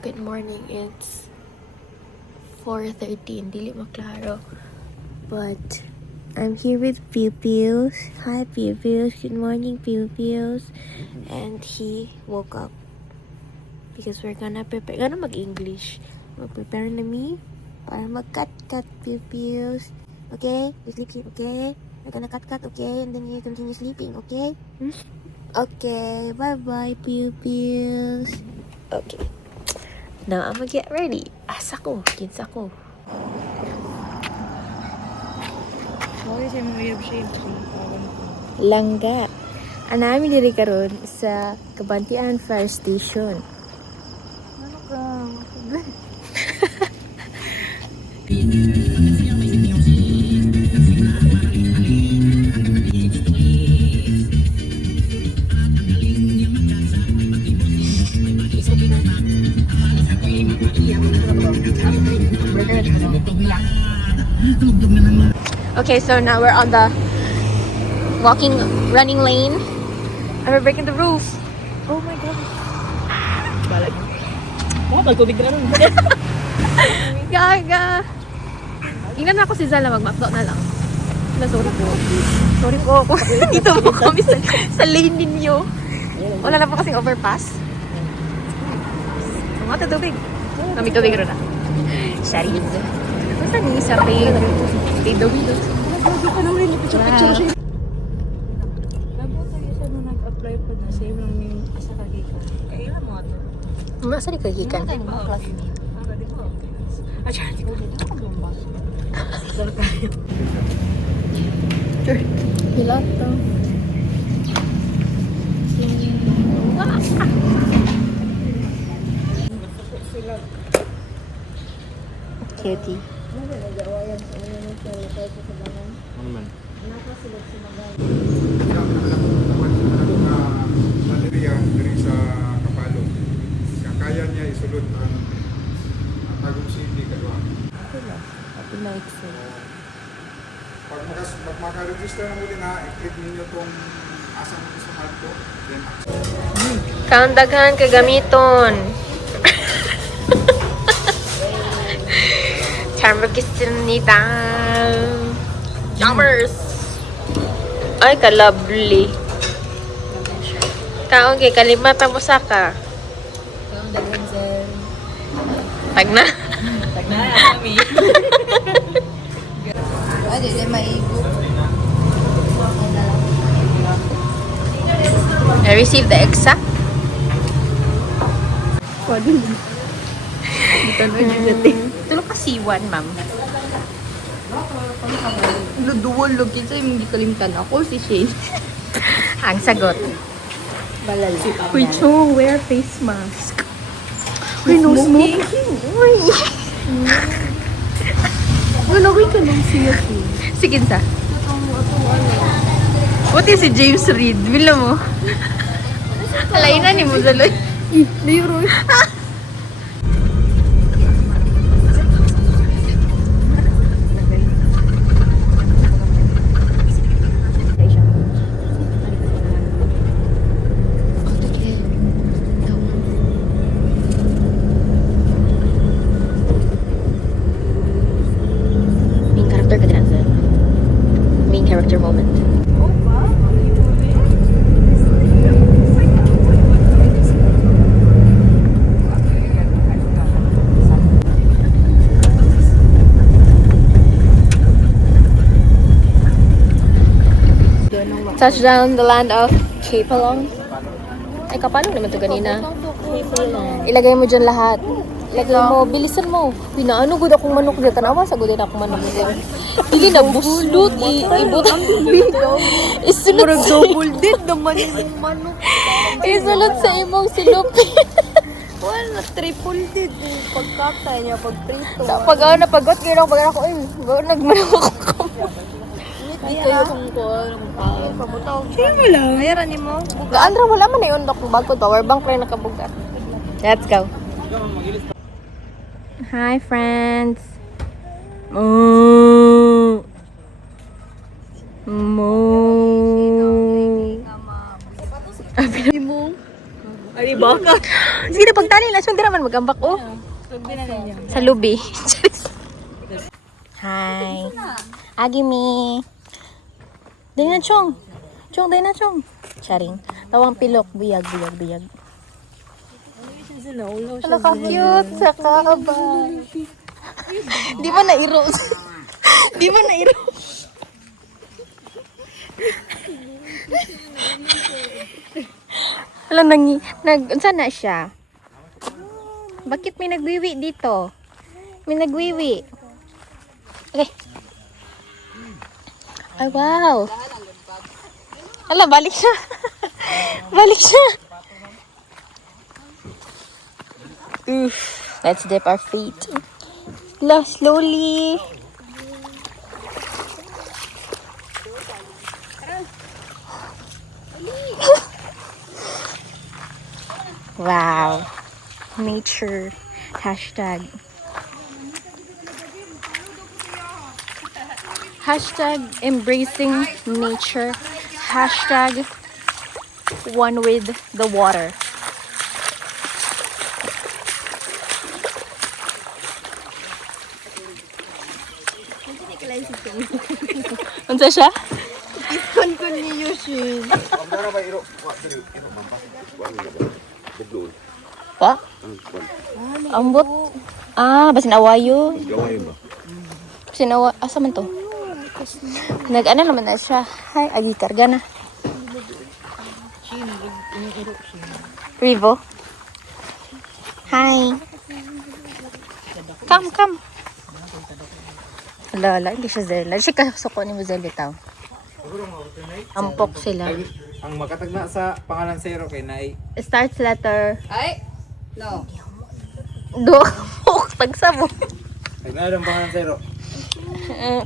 Good morning, it's 4:13, dili maklaro. But I'm here with Pupils. Hi Pupils, good morning Pupils. And he woke up because we're gonna mag-English. Mag-prepare na me para mag-cut Pupils. Okay? You sleep, okay? We're gonna cut, okay? And then you continue sleeping, okay? Okay, bye-bye Pupils. Okay. Now, I'm gonna get ready. Asa ko, kinsa ko. Langga. Anami diri karon sa Kabantian Fire Station. Ano ka? Okay, so now we're on the running lane. And we're breaking the rules. Oh my god. Balag. Tubig na rin. Gaga. Ingnan na ako si Zala, mag-McDo na lang. Sorry po. Dito po kami sa lane ninyo. Wala na po kasing overpass. Mga tubig. Kami tubig rin na. Charis. Basta ni sa pain. Tido-wido. Bago ka nang rin. Picture siya. Bago tayo siya nung nag-apply po na same lang yung asa kagikan. Kaya ilan mo ito? Masa di kagikan? Di ba? Ah, siya. Di ko dito ako lumba. Sir kayo. Sure. Hilat to. Cutie. Baterya dari sa Kapalo. Kaya niya isulod ang Tagum City kadua. Ito na Excel. Pag maka-register na muli na, i-click ninyo tong asang gusto ko. Then Kaundagan kagamiton. 잘 먹겠습니다. Yummers! Ay, ka-lovely. Kaon kay kalimata mo saka. Kaong dagan sir. Tag na. Tag na, kami. Ay, di maigo. I received the exact. Pwede mo. Dito na yung dati. Tulog ka C1, ma'am. Duwal log kita yung gikalimtan ako si Shane. Ang sagot. Balal. Uy, Cho, wear face mask. Uy, no smoking. Uy. Wala ko yung kanong siya ko. Sige sa. Buti si James Reid. Bila mo. Alayin na ni mo daloy. Leroy. Main character ka din sa main character moment. Touchdown the land of Kapalong. Ay, kapano naman ito ganina? Ilagay mo dyan lahat. Ilagay mo, bilisan mo. Pinaano gud akong manok dyan. Tanawa sa gud akong manok dyan. Hindi na buslot. Ibot ang bigaw. Isulot sa Double date naman yung manok. Isulot sa imong silupin. Wala, triple date. Pagkakay niya, pagprito. Pag ako napagot, gano'n ako, nagmanok ako. Hindi kayo kung pamutaw. Sino mo lang? Ayaran ni mo. Gaandra, wala man na yun. Bag ko, power bank rin nakabugat. Let's go. Hi, friends. Moo. Moo. Ari Diri baka. Sige na pagtali na siya, hindi naman magambak. Oh, Sabi na niya. sa lubi. Hi. Agimi. Dahil na, Chong. Chong, dahil na, Chong. Charing. Tawang pilok. Buyag, buyag, buyag. Hala ka cute. Sa kaabay. Di ba nairo? Di ba nairo? Hala, unsa na siya? Bakit may nagwiwi dito? May nagwiwi. Okay. Ay, wow. Hala, balik siya. Balik siya. Oof. Let's dip our feet. Slowly. Wow. Nature. Hashtag. Hashtag embracing nature. Hashtag one with the water. Unsa siya? Kon ni Yushin. Pa? Ambot. Ah, basin awayo. Basin awa. Asa man to? Nag-ano naman na siya. Hi, agi karga na. Rivo. Hi. Come. Lala, hindi siya Zella. Siya kasuko ni mo Zella tao. Ampok sila. Ang makatagna sa pangalan zero kay Nay. Starts letter. Ay. No. Do. Tagsabo. Ay na ang pangalan zero.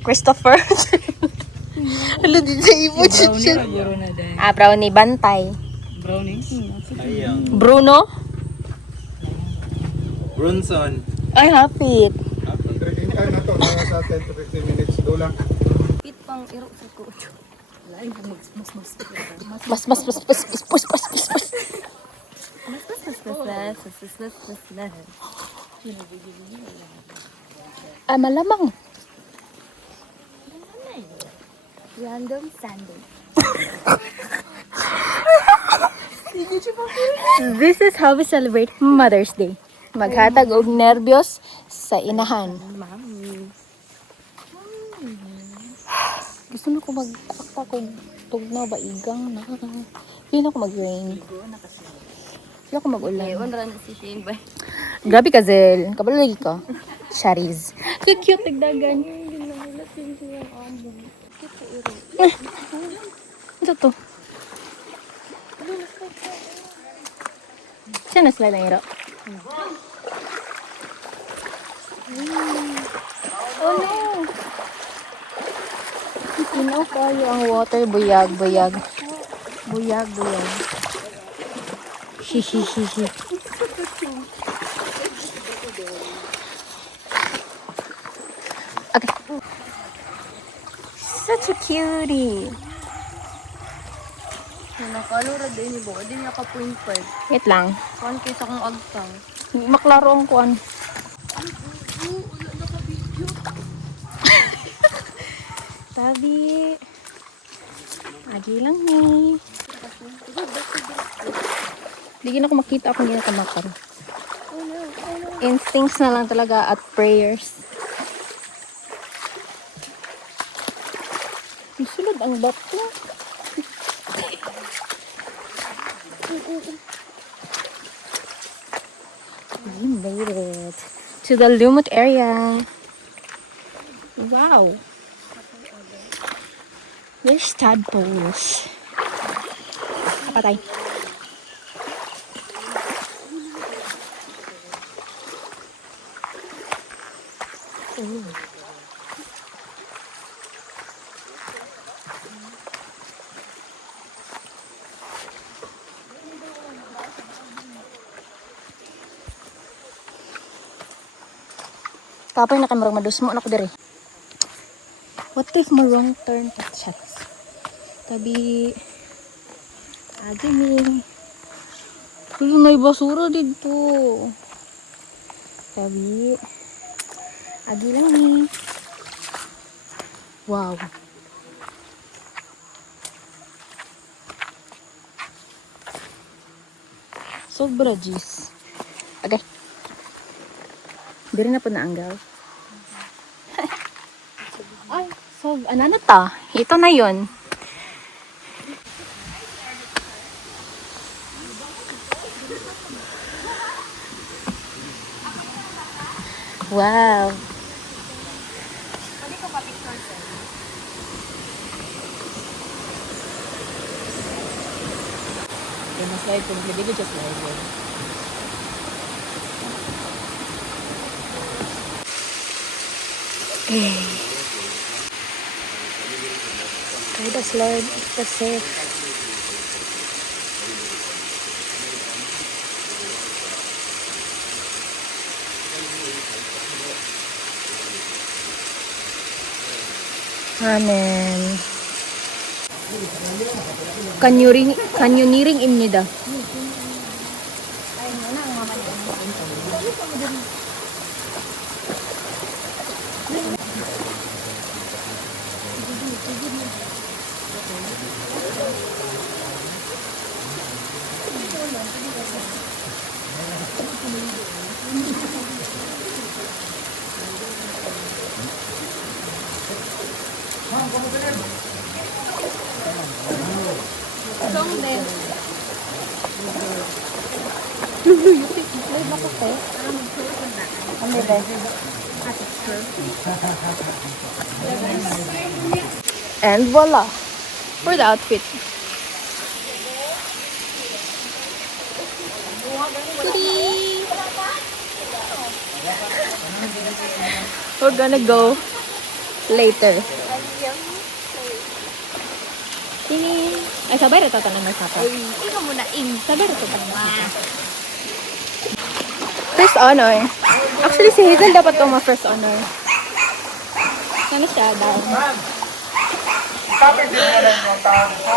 Christopher. Hello, di sa ibon siya. Ah, brownie bantay. Brownie. Ayang. Bruno. Brunson. Ay, hapit. Ang trekking time na to, nasa sa 10 to 15 minutes do lang. Pit pang iro sa ko. Lain mas. Ah, malamang. Random Sunday. This is how we celebrate Mother's Day. Maghatag og nervyos sa inahan. Gusto na ko mag-akta kong tugnaw ba igang na. Hindi na ko mag-rain. Hindi ako mag-ulan. Ra na si Shane ba? Grabe ka, Zel. Kabalo lagi ka. Shariz. Cute, nagdagan. Ano to? Siya na slide ng iro. Oh no! Sinaw kayo ang water. Buyag. Hihihihi. Okay. Such a cutie. Nakalura din ni Bo. Di niya ka 0.5. Wait lang. Kuan kaysa kong agtang. Maklaro ang kuan. Tabi. Agi lang ni. Hindi na ako makita akong ginatamakan. Instincts na lang talaga at prayers. Sulod ang bato. We made it to the Lumut area. Wow. There's tadpoles. Patay. Ooh. Kapay na kamarang madusmo na ko diri. What if mo wrong turn at shots? Tabi agi ni May basura dito. Sabi. Agi lang ni. Wow. Sobra jis. Okay. Diri na po naanggaw. Ay, so, ano na ta? Ito na yon. Wow. Slide kung hindi ko just slide. Try the slide. It's safe. Amen. Canyoneering imnida. And voila, for the outfit. We're gonna go later. Ini, ay sabay rito ta na sapa. Ikaw muna sabay rito ta na. First honor. Actually si Hazel dapat to first honor. Ano siya daw? Kapit din nila yung tao dito.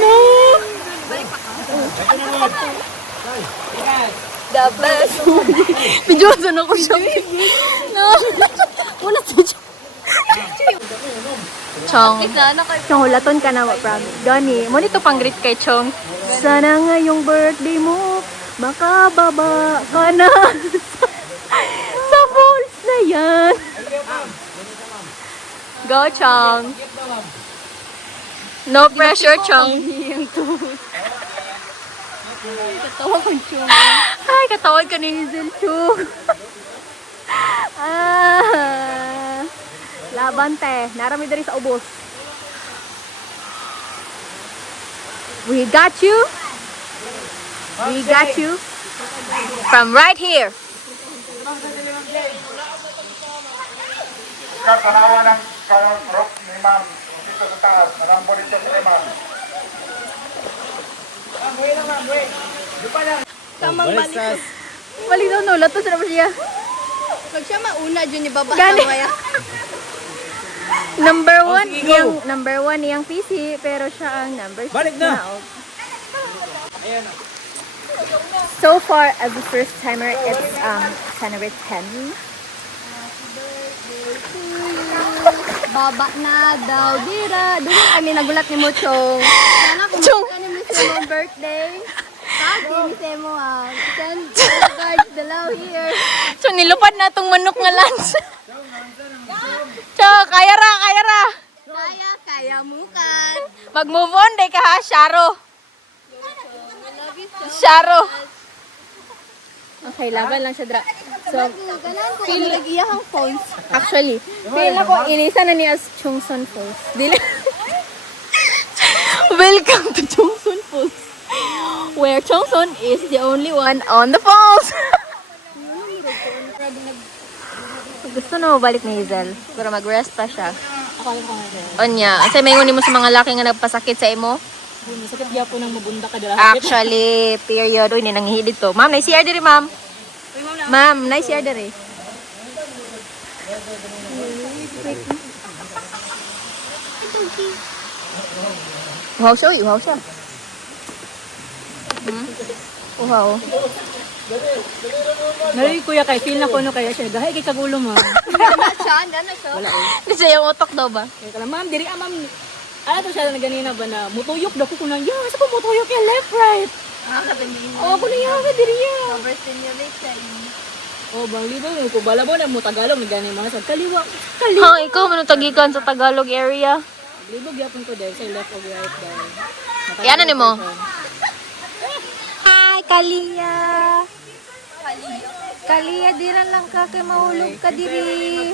No! The best! Pijuasan ako siya. No! Wala sa Chong. Chong, hulaton ka na, promise. Gani, mo nito pang greet kay Chong. Sana nga yung birthday mo, makababa ka na sa falls na yan. Go, Chong. No pressure, Chong. Katawa ko, Chong. Ay, katawag ka ni Hazel, Chong. Laban, te. Narami dari sa ubos. We got you. We got you. From right here. Kasalawa ng rock ni ma'am dito sa taas. Narambo dito kay ma'am. Balik sa Balik daw, no. Lato sa siya. Pag siya mauna, dyan ibaba Gani. sa maya. Number one, sige, go. number one yung PC, pero siya ang number 6 Balik na. Ayan. So far, as a first timer, it's 10 over 10. Baba na daw, dira. Doon kami nagulat ni Muchong. Sana kung Chong. ka ni Mr. mong birthday. Kagi ni Semo send cards dalaw here. So, nilupad na itong manok nga lunch. So, kaya ra. Kaya mo kan. Mag-move on, day ka ha, Sharo. Sharo. Okay, laban lang siya, dra. So, Ganan ko yung nag-iyahang phones. actually, feel ako, inisa na ni as Chungson Falls. Dili. Welcome to Chungson Falls. Where Chungson is the only one on the falls. Gusto na balik ni Hazel, pero mag-rest pa siya. Onya, kasi may mo sa mga laki nga nagpasakit sa imo. Sakit niya po nang mabunda ka dala. Actually, period. Uy, nanghihilid to. Ma'am, nice year diri, ma'am. Ma'am, nice year diri. Togi. Uhaw siya, uy. Uhaw siya. Uhaw. Nari kuya kay feel na ko no kaya siya. Gahay kay kagulo mo. Wala eh. Kasi yung utok daw ba? Kaya kala ma'am, diri ma'am. Ano to siya na ganina ba na mutuyok daw ko kunang. Ya, sa ko mutuyok yung left right. Oh, ko niya ka diri ya. Oh, bang libo ko balabo na mo Tagalog ni gani mga sa kaliwa. Kaliwa. Ha, ikaw man tagikan sa Tagalog area. Libog yapon ko dahil sa left o right dahil. Yan na ni mo. Hi, Kalia. Kalia, diran lang ka kay mahulog ka diri.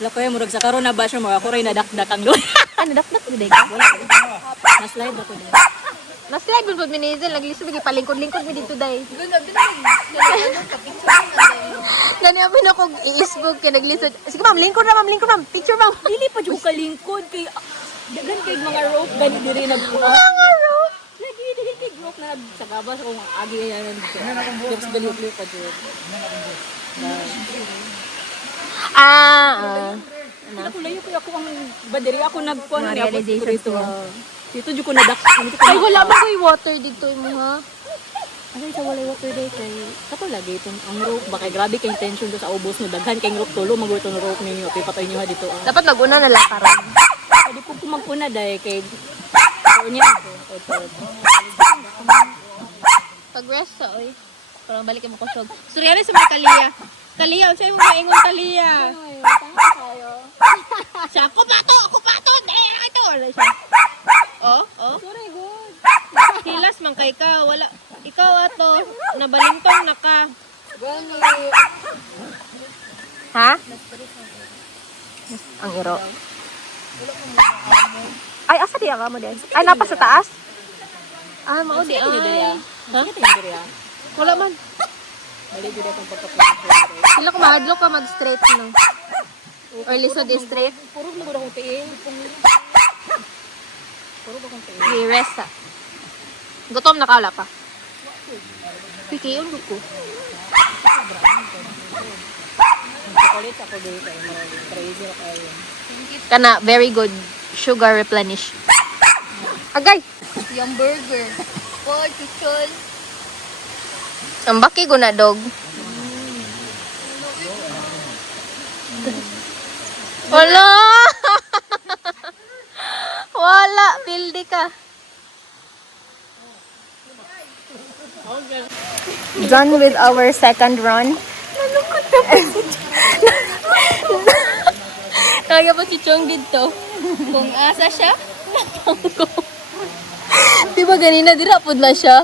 Wala ko yung murag sa karon na ba siya mga ako rin nadakdak ang doon. Ano dakdak di ka? Na-slide ako doon. Na-slide mo pud minizel, naglisod gi palingkod-lingkod mi dito dai. Gani amin ako i-isbog kay naglisod. Sige ma'am, lingkod na ma'am. Picture ma'am. Dili pa jud kalingkod kay dagan kay mga rope gani diri nagbuhat. Mga rope. Lagi dili kay rope na sa gabas kung agi yan dito. Tips dali pa jud. Ako layo kay ako ang badiri ako nagkuan ni ako dito. Dito jud ko nadak. Ay wala ba koy water dito mo ha? Ano sa walay water day kay kato lagi itong ang rope ba kay grabe kay tension do sa ubos no daghan kay rope tulo mag itong rope ninyo kay patay niyo ha dito. Dapat naguna na lang karon. Pwede ko kumagpuna dahil kay niya ako. Pag-rest sa oy. Parang balik mo kusog. Suryari sa mga Kalia. Kalia, unsay mo maingon Kalia? Siya, ako pa to. Dali na ito. Wala siya. Oh. Sorry good. Hilas man kay ka. Wala. Ikaw ato. Nabalintong na ka. Ha? Ang iro. Ay, asa diya ka mo din? Ay, napa sa taas? Ah, mao di ay. Ha? Kita diri ah. Wala man. Dali jud akong pagkapulit. Sila ko mahadlo ka mag-straight no. Or lisod is straight. Puro mo akong tiin. Puro ba akong tiin? I-rest ha. Gutom na ka, wala pa. Pikiyon ko. Chocolate ako dito kay crazy ako kayo. Kana, very good. Sugar replenish. Agay! Yung burger. Oh, chichol. Ang baki ko na, dog. Wala! Wala! Pildi ka. Done with our second run. Kaya pa si Chong dito. Kung asa siya, Di ba ganina, dirapod na siya?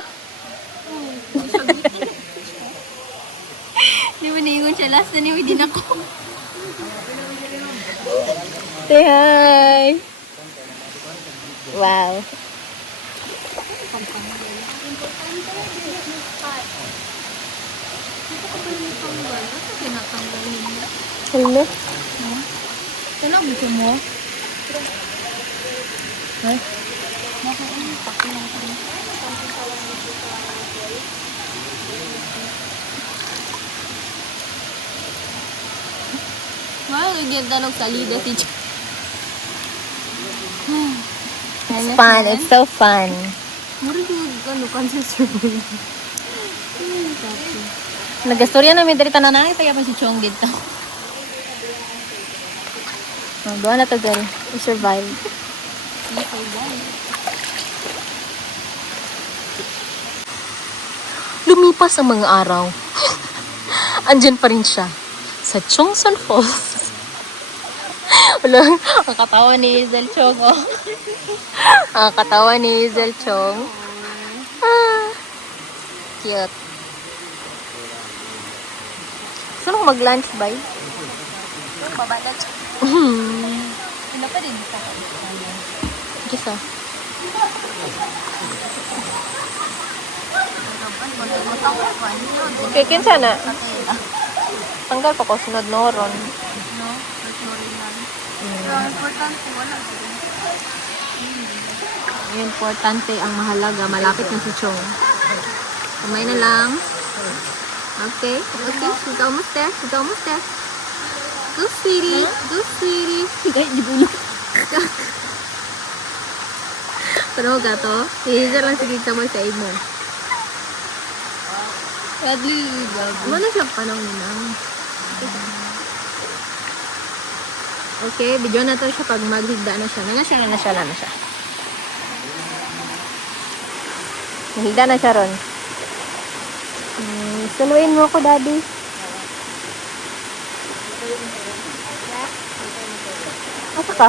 di ba niingon siya last na niyo, din ako. Say hi! Wow. Hello? Ano gusto mo? Wow, nagyan tanog salida si Chong. It's fun. It's so fun. Mura yung ano, considerable. Nagastorya namin dito na nangit. Kaya pa si Chong dito. Doon na to, girl. We survive. Lumipas ang mga araw. Andyan pa rin siya sa Chongson Falls. Wala, ang katawa ni Hazel Chong, oh. Ang katawa ni Hazel Chong. Ah, cute. Saan ako mag-lunch, bay? Babalad siya. Ano pa din ka? Isa. Okay, kinsa na? Tanggal pa ko, sunod no, ron. Importante ang mahalaga. Malapit na si Chong. Kamay na lang. Okay. Okay. She's almost there. She's almost there. Go, sweetie. Go, sweetie. Ay, di bulo. Pero mo ka to? Isa lang sige sa mga side mo. Sadly, Ano na siya panahon nila? Okay, video na to siya pag maghigda na siya. Na siya. Mahigda na siya ron. Suluin mo ako, daddy. Asa ka?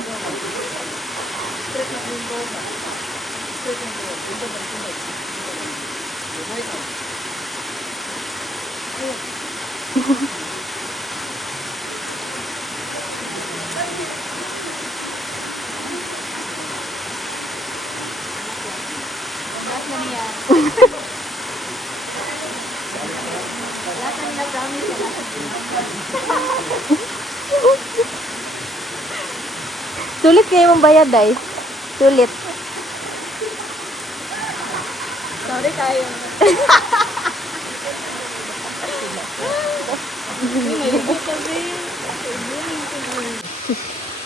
Sulit kayo mong bayad, ay. Sulit. sorry kayo.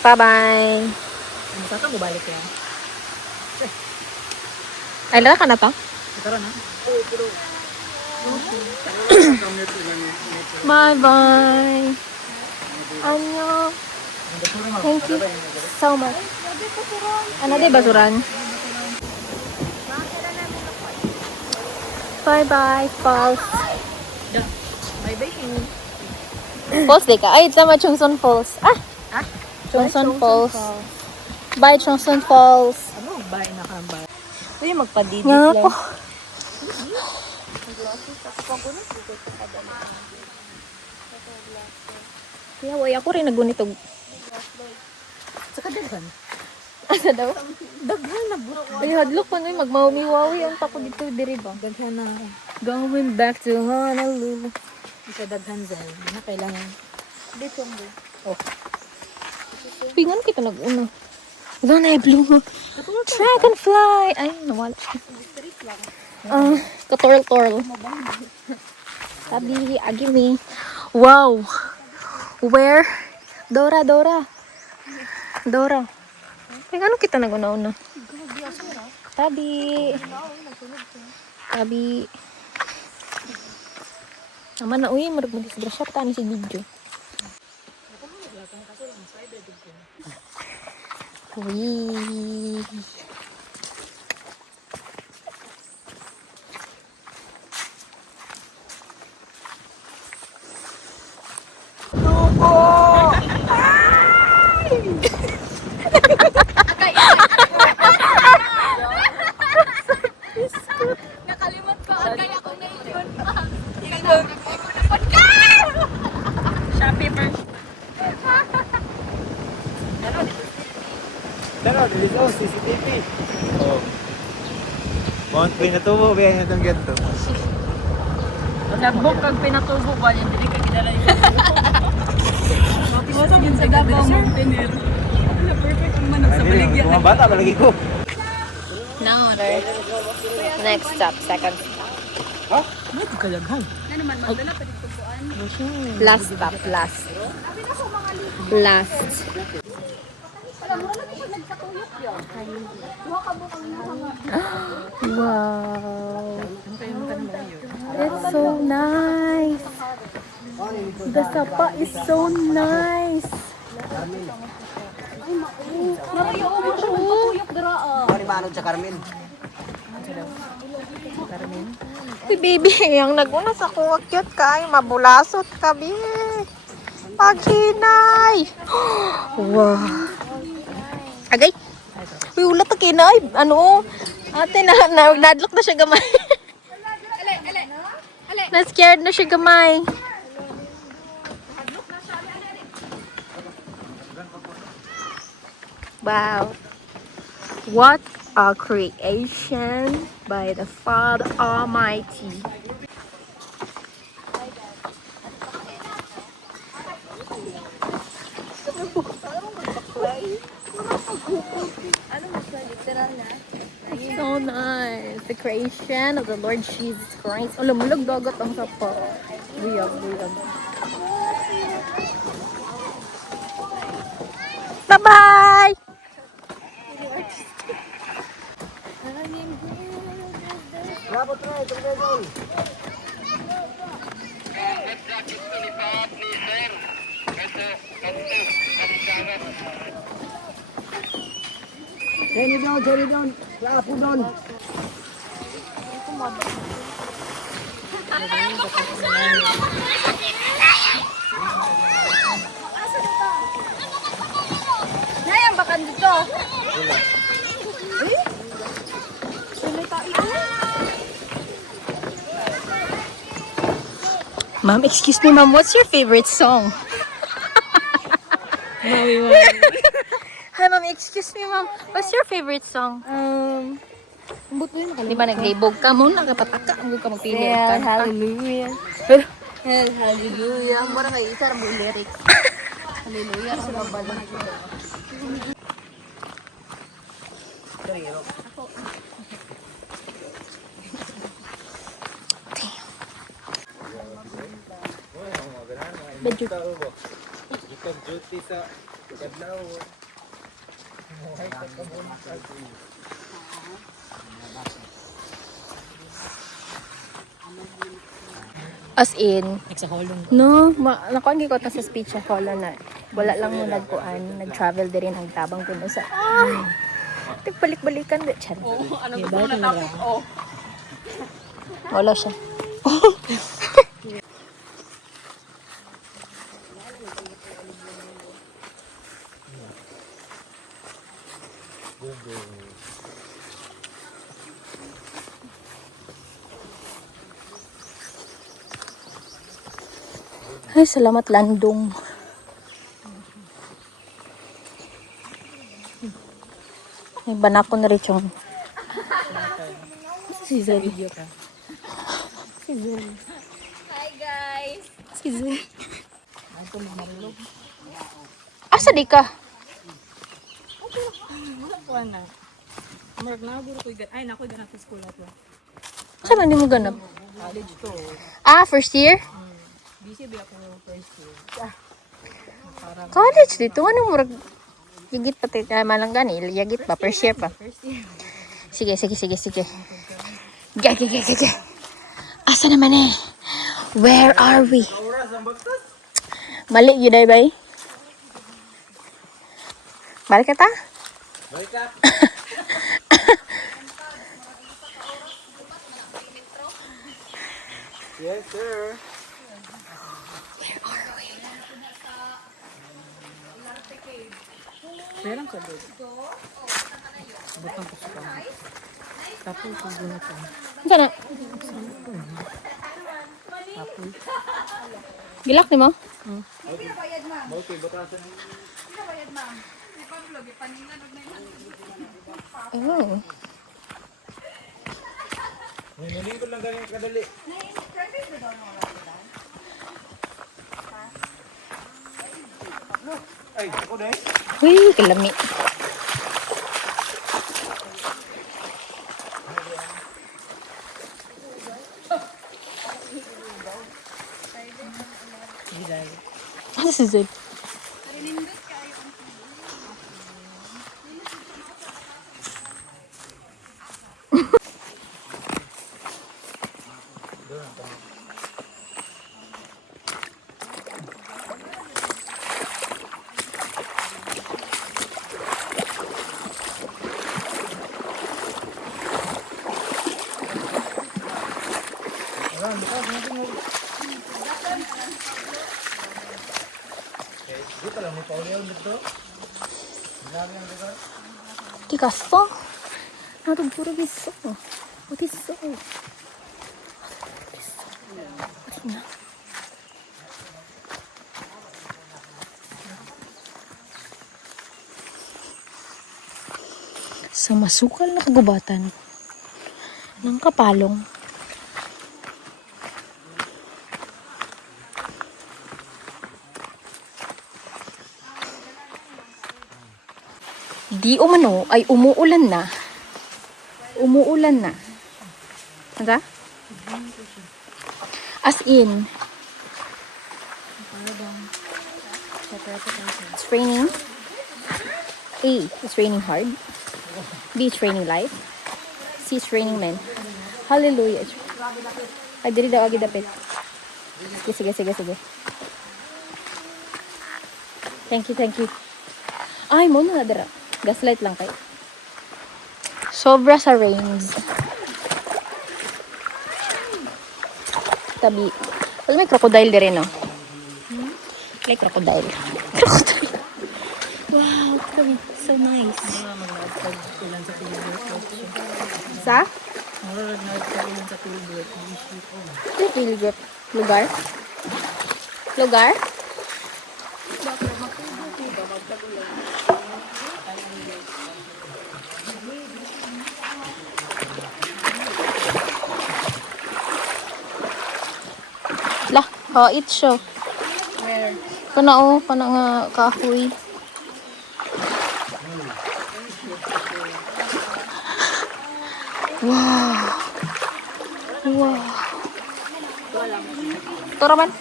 Bye-bye. Saka mo balik yan. Ay, lala ka na to? Tara na. Bye-bye. Annyeong. Thank you so much. Ano di basuran? Bye-bye, Falls. Bye-bye. Falls di ka? Ay, tama, Chungsun Falls. Chungsun Falls. Bye, Chungsun Falls. Ano? Bye na ka ba? Uy, magpa-didit Nga lang. ako. Kaya way ako rin nagunitog. Saka daghan. Asa daw? Daghan na buto. Ay, hadlok pa nun. Magmaumiwawi ang tako dito diri ba? Daghan na. Going back to Honolulu. Isa daghan dyan. Hindi na kailangan. Dito mo. Pingan kita nag-una. Wala na blue. Dragonfly! Ay, nawala siya. Katorl-torl. Sabi, agimi. Wow! Where? Dora. Pingan kita nag-una-una. Tabi. Naman na, uy, marag-disgrasya pa ni si video. Uy. Nakalimot ko. Agay ako na yun. Shopee first. Pero, dilis oh, CCTV. Oh. Mount pinatubo, biyahin itong ganito. Nagbok kag pinatubo ba yan? Dili ka gidala yun. Matiwas yun sa Davao Mountainer. Perfect ang manok sa baligyan. Mga bata, palagi ko. Now, next stop, second stop. Ano kalaghan? Last stop, last. Wow. It's so nice. The sapa is so nice. Si baby, yung naguna sa kuha cute ka, yung mabulasot ka, bi. Paghinay. Wow. Agay. Uy, ulat na kinay. Ano? Ate, nadlock na siya gamay. Na-scared na siya gamay. Wow. What a creation by the Father Almighty. So nice. The creation of the Lord Jesus Christ. Oh, lumulog dagat ang sapa. Buyag. Bye-bye! Nayang bakan dito. Ma'am, excuse me, ma'am. What's your favorite song? Hi, ma'am. Excuse me, ma'am. What's your favorite song? Di ba naglibog ka muna? Kapataka. Ang ka magpili. Hail, Kanta. hallelujah. Hail, hallelujah. Mura kay isa mo lyrics. Hallelujah. Sa babalo. Ikag duty sa kadlaw. As in, no, nakuan ko ta sa speech sa holo na. Wala lang mo nag-travel din ang tabang kuno sa. Balik-balikan di chan. Ano gusto mo natapos? Oh. Wala siya. Ay, salamat landong. May banak ko na rin yung si Zed. Hi guys. Si Zed. Asa di ka? Kuha na. Marag na guro ko ay nakoy ganang sa school ato. Saan man di mo ganap? College to. Ah, first year? Busy ba ako first year? College dito. Anong murag? Yagit pati. Malang gani. Yagit pa. First year pa. First year. Sige. Gage. Asa naman eh? Where are we? Mali yun ay bay? Balik ka ta? Balik ka. Yes, sir. Meron ka doon. Butang ko sa tapos ko guna pa. Ano na? Gilak ni mo? Okay, batasan. Oh. Ngayon ko lang galing kadali. Ay, ako na eh. Uy, kalami. Ano si Zed? 어디 갔어? 나도 모르겠어. 어디 있어? 어딨냐? Sa masukal na kagubatan ng Kapalong. Di umano ay umuulan na. Umuulan na. Aga? As in, it's raining. A, it's raining hard. B, it's raining light. C, it's raining men. Hallelujah. Ay, diri daw agi dapit. Sige. Thank you. Ay, mo na dira. Gaslight lang kayo. Sobra sa rains. Tabi. Wala may crocodile din no? Like crocodile. Wow, so nice. Sa? Pilgrim. Lugar? Lah, hait siya. Where? Kana nga kahoy. Wow. Ito raman.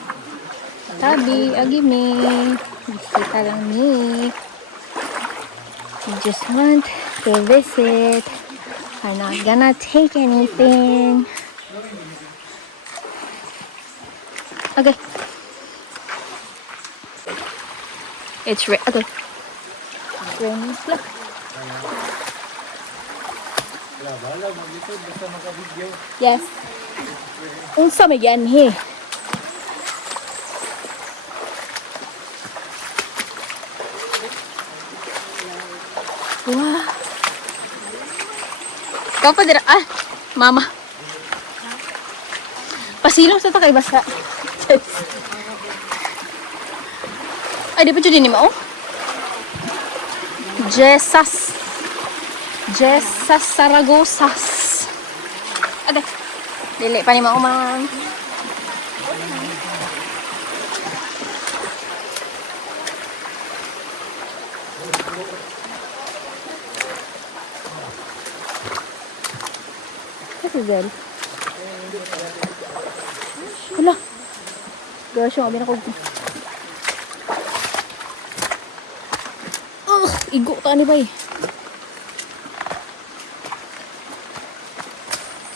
Tabi, agi mi. Bisita lang mi. We just want to visit. We're not gonna take anything. Okay. It's okay. Raining pala. Yes. Unsa may yan he? Wow. Ikaw pa dira. Ah, mama. Pasilong sa takay basta. Ay, di pa dyan din mo? Jesus Saragosas. Ate, dili pa ni mo man. What is that? Wala. Gosh, yung abin ako. Igo ta ni bay.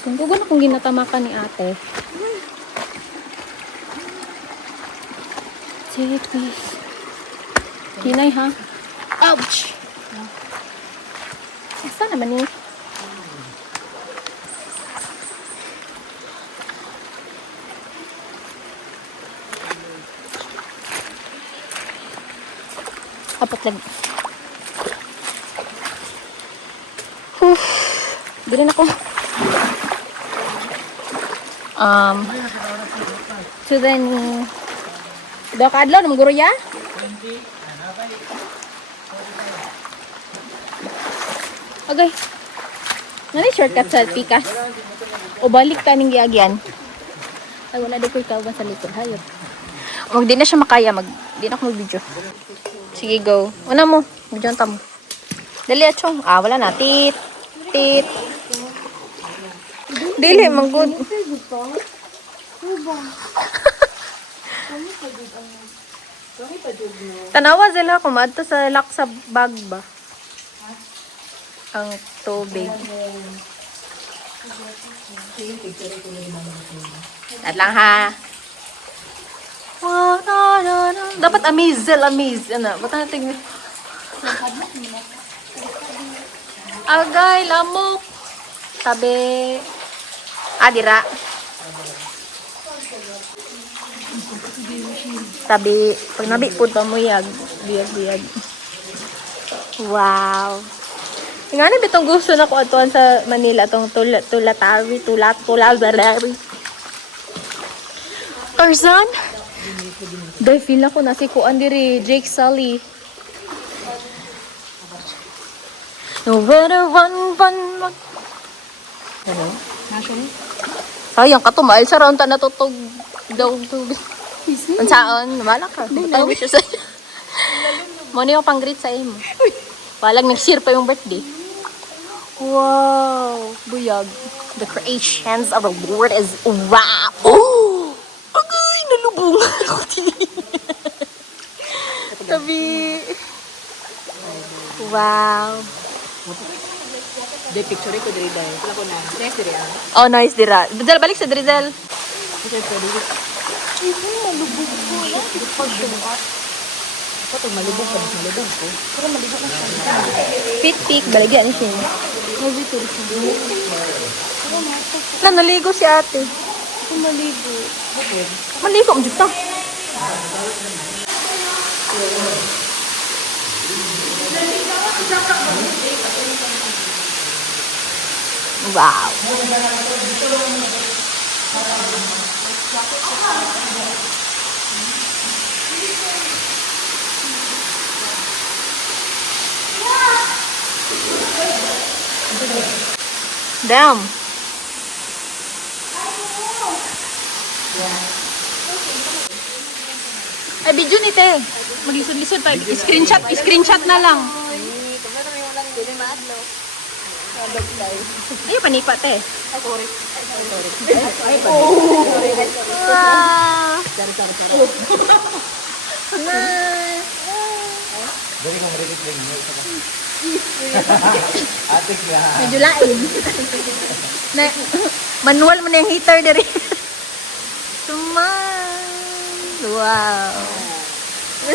Sunggugan akong ginatamakan ni ate. Take this. Kinay ha? Ouch! Asa naman ni? Apat lang. Bilhin ako. To the ni daw kadlaw na maguro ya? Okay. Nani shortcut sa Pikas? O balik ta ning giagyan. Ay wala di ko ikaw sa likod hayop. O di na siya makaya di na ako mag-video. Sige go. Una mo, medyo mo. Dali atong. Wala na tit. Dili manggod. Tanawa sila kung maadto sa laksa bag ba? Ang tubig. At lang ha. Dapat amaze. Ano? Ba't natin? Agay, lamok. Tabi. Dira. Tabi. Pag nabipod pa mo yag. Biyag. Wow. Nga na bitong gusto na ko atuan sa Manila. Itong tulatari. Tarzan? Dahil feel ako na si Kuan diri. Jake Sully. No better run. Ano? Sayang ka tumail sa round ta natutog daw tubig. Ang saan? Wala ka. Butang wish sa mo niyo pang greet sa imo. Walang nag-share pa yung birthday. Wow! Buyag. The creations of the Lord is wow! Oh! Agay! Nalubong! Tabi! Wow! Di picture ko diri dahil. Wala ko na. Next diri ah. Oh, nice dira. Drizel, balik sa Drizel. Kasi pwede. Malubog ko. Ako itong malubog pa. Malubog ko. Pero malubog ko siya. Pit peak, balagyan siya. Na, naligo si ate. Ako maligo. Okay. Maligo, ang juta. Wow. Damn. Ay, video ni te. Maglisod-lisod pa. Screenshot na lang. Ay, panipa te. Wow. Dari kong rikit lang. Atik na. Medyo lain. Na, manual mo na yung heater dari. Tuman. Wow.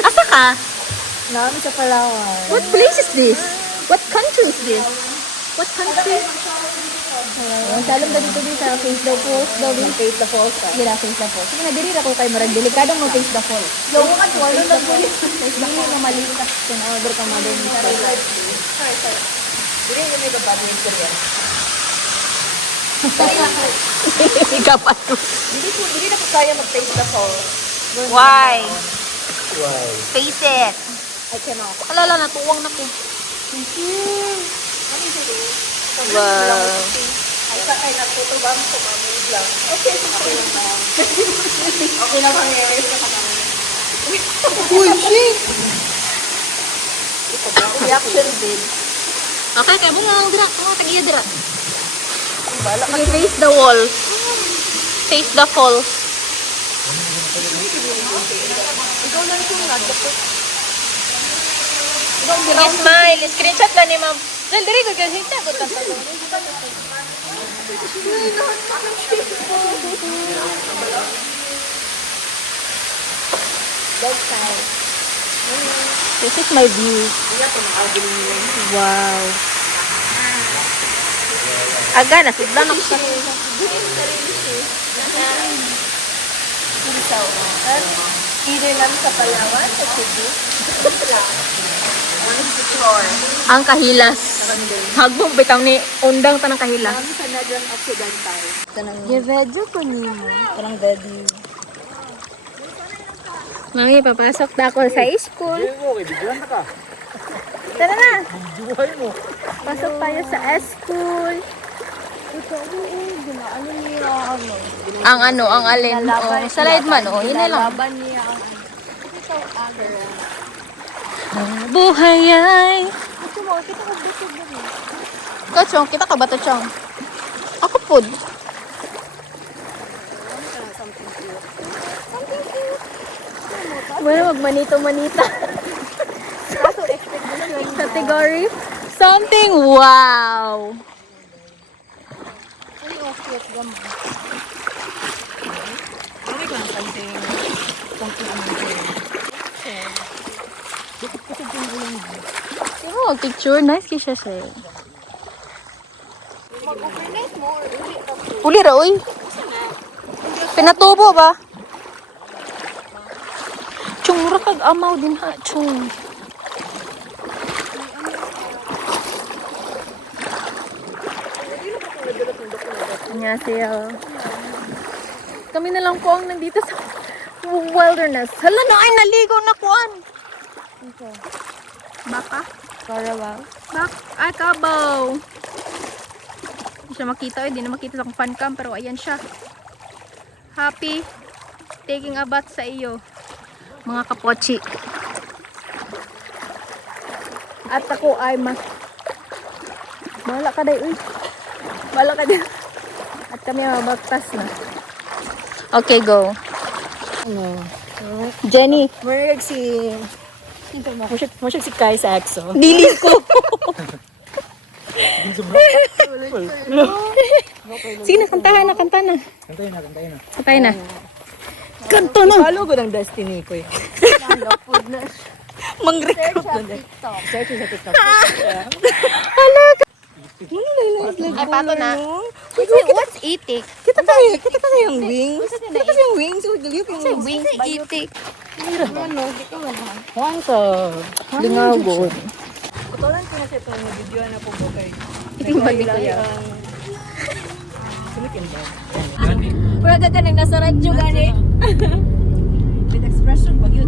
Asa ka? Namin sa Palawan. What place is this? What country is this? What country? Salam na dito sa Face the Falls. Face the Falls. Gila, Face the Falls. Sige na, diri ako kay Marag. Delikadong mo Face the Falls. Yung mga tuwalo lang po. Face the Falls na malikas. Kung order ka mother ni Sorry. Diri yung may babad ng Korea. Ikaw pa to. Dili na po kaya mag-Face the Falls. Why? Wow. Face it. I cannot. Alala, natuwang na ko. Wow. Ay, nagtutubang ko mami lang. Okay na bang areas na kamami? Uy, shit! Reaction din. Okay, kaya mo nga ang dira. Mga tagiya dira. Sige, face the wall. Face the falls. Ikaw lang kung nagdapot. Sige, smile. Screenshot lang ni ma'am. Dahil diri ko kasi hindi ako tatalo. That side. This is my view. Wow. Aga na, sobrang ako sa... Either lang sa Palawan o Cebu. Ang kahilas. Hagbog bitaw ni undang tanang kahilas. Kami sa Nadrang Occidental. Givedyo ko nimo. Kanang daddy. Mami, papasok na ako sa school. Bigyan na ka. Tara na. Buhay mo. Pasok tayo sa school. Ikaw ginaano niya ano. Ang ano, ang alin. Oh, sa light man, oh, yun na lang. Laban niya ang Buhay ay. Ito mo, kita ko dito din. Ikaw, Chong, kita ka ba to, Chong? Ako po. Bueno, magmanito-manita. Category. Something wow. Kami ko lang something. Pero mag-picture, nice kisya siya. Mag-overnight mo or ulit ka po. Uli ra, uy. Pinatubo ba? Chung, mura kag amaw din ha, chung. Annyeonghaseyo. Kami na lang po ang nandito sa wilderness. Hala na, ay naligo na kuan. Baka? Carabao. Ay, kabaw. Hindi siya makita. Hindi na makita sa akong fan cam. Pero ayan siya. Happy taking a bath sa iyo, mga kapochi. At ako ay bahala ka day, uy. Bahala ka day. At kami mabagtas na. Okay, go. Jenny. Marag si... Masyak si Kai sa EXO. Dili ko. Sige na, kantahan na, kanta na. Kantayin na, kantayin na. Kantahin na. Kanta na. Follow ko ng destiny ko eh. Mang-recruit ko na. Search sa TikTok. Ay, pato na. What's itik? Kita kasi yung wings. Kita kasi yung wings. Yung Wings, itik. Huwag sa lingawgon. Kutulan ko na siya ito. Video na po ba kayo? Itimbal ko yan. Sulikin ba? Pura ka nang nasa radyo gani. With expression pag yun.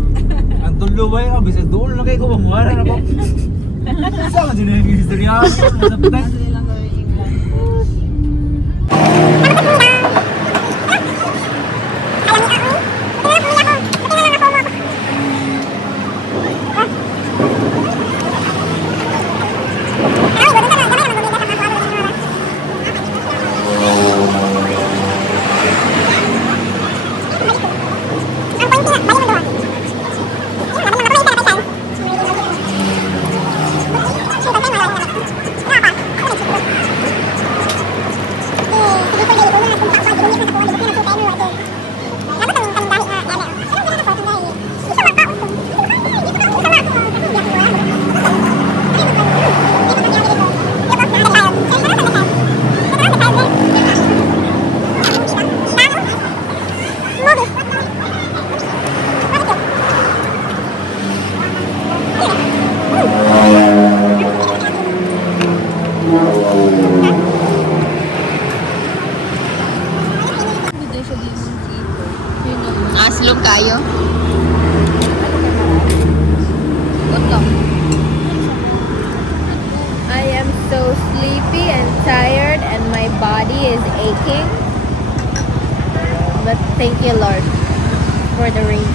Ang tulo ba yung bisa doon lang kayo ko mamuara na po. Saan ka dyan yung istorya? Masapitan. Aslong kayo. I am so sleepy and tired and my body is aching. But thank you, Lord, for the rain.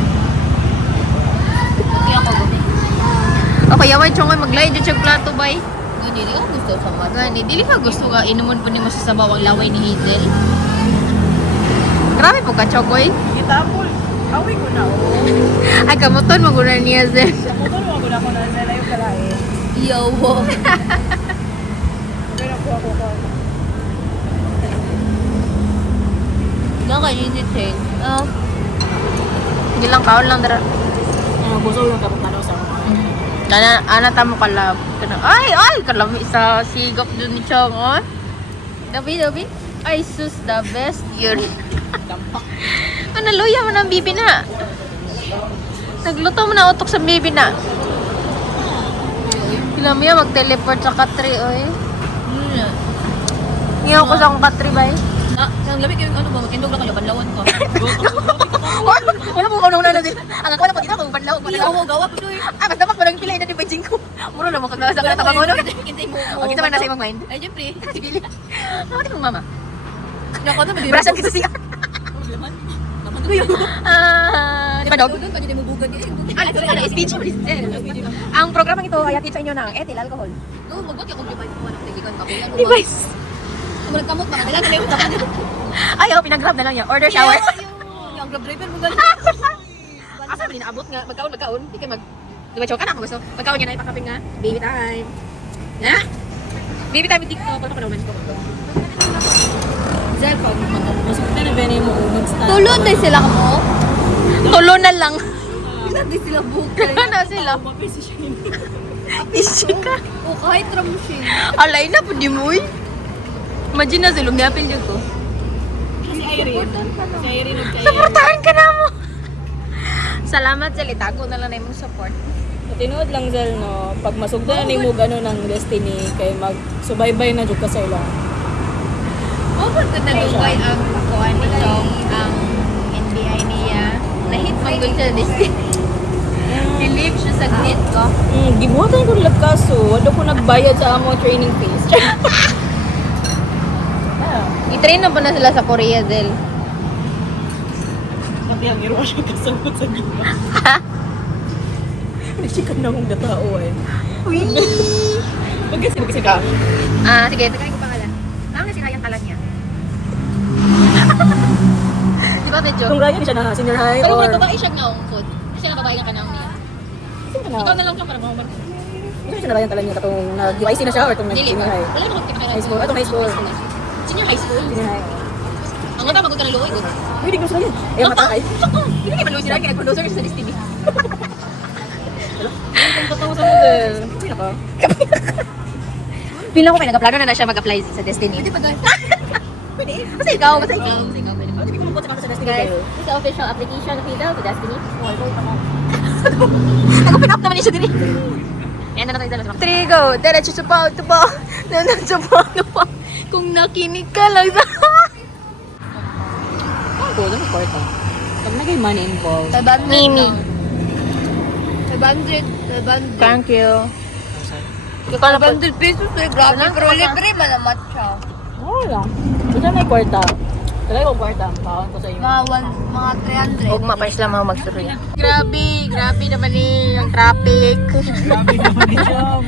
Okay, yawan chong maglay dyan siyang plato bay. Gani, di ka gusto sa mga. Gani, dili ka gusto ka inumon po ni mo sa sabawang laway ni Hazel. Grabe po ka, Chokoy. Kitapol. Awi ko na. Oh. Ay, kamuton, maguna ni Hazel. Kamuton mo ako na ako na sa layo kalae. Yo, Pero po ako ko. Nakainit eh. Hindi lang kaon lang dara. Gusto lang kapag ano sa mga. Ana tamo kalab. Ay, kalab sa sigop dun ni Chong, oh. Dabi. Ay, sus, the best yun. Ano, luya mo ng bibi na. Nagluto mo na utok sa bibi na. Kailan mo yan, mag-teleport sa Katri, oy. Ngayon ko sa akong Katri, bay. Ang labi kayo, ano ba? Magkindog lang kayo, banlawan ko. Wala po kaunang na din. Ang ako na pag ina kung panlaw ko Gawa, gawa ko doon. basta mak parang pilay na din by 5. Muro na mo kag nasa ka tabang uno. Kintay mo. O kita man nasa imong mind. Ay, siyempre. Si Billy. Ano di mong mama? Nako na, mag-ibig. Brasan kita siya. Di ba dog? Doon, pwede mo bugad yun. Ano, speech ang programang ito ay hatid sa inyo ng ethyl alcohol. No, magwag ako device mo ng tigigan ka. Device. Kung kamot pa, dala na yung Ay, pinagrab na lang niya. Order shower. Yung grab driver mo galing. Asa ba inaabot nga? Magkaon. Di ka mag... Di ba, choke ka na kung gusto. Magkaon yan ay pakapin nga. Baby time. Na? Baby time, hindi ko. Paano ka naman ko? Zel, pag mas na bene mo mag-start. Tulod na sila mo. Tulo na lang. Hindi sila bukay. Ano sila? Isya ka. O kahit ramushin. Alay na po di mo eh. Imagine na sila, umiyapil dyan ko. Si Irene. Si Irene og kay. Supportahan ka na mo. Salamat sa itago na lang na yung support. Tinuod lang Zel no, pag masugdan na nimo gano ng destiny kay magsubaybay na jud ka sa ila. Open ko na lugay ang kuhan nitong ang NBI niya. Nahit manggol siya this Believe siya sa grit ko. Gibuhatan ko lang kaso, wala ko nagbayad sa among training fees. I-train na ba na sila sa Korea, Del? Sabi ang iro siya kasabot sa gima. Nagsikan na akong gatao eh. Uy! Magkasi ka. Sige, tagay ko pangalan. Tama si Ryan talan niya. Di ba, medyo? Kung Ryan siya na senior high Pero or... may babae siya nga ang food. Kasi na babae nga ka na niya. Ikaw na lang siya para mamamar ko. Hindi siya nabayan talang niya katong nag-UIC na siya or itong Dili nag-senior ba? high. Wala na kong High school. Atong high school. Senior high school. Senior high. Ang nga magod ka na luoy. Hindi ko sila yun. Eh, ang matay. Hindi kayo maluoy sila. Kaya-producer sa Destiny. Ang katawa sa model. Hindi na ka. Feel ko may nag-plano na siya mag-apply sa Destiny. Pwede ba guys? Pwede. Basta ikaw. Basta ikaw. Hindi ko mukot sa Destiny. Guys, this is the official application of Hazel to Destiny. Ako pinap naman niya siya din. Yan na tayo dala. Trigo, diretso sa pa. Nanong sa pa. Kung nakinig ka lang sa... Ako, ano mas kwarta? Pag nagay money involved. Mimi. 500. Thank you. Ikaw na po. 500 pesos eh. Grabe. Pero libre malamat siya. Oo lang. Basta may kwarta. Talaga yung kwarta. Bawang ko sa inyo. Mga 300. Huwag mapais lang mga magsuroy. Grabe naman yung traffic. Grabe naman ni Chong.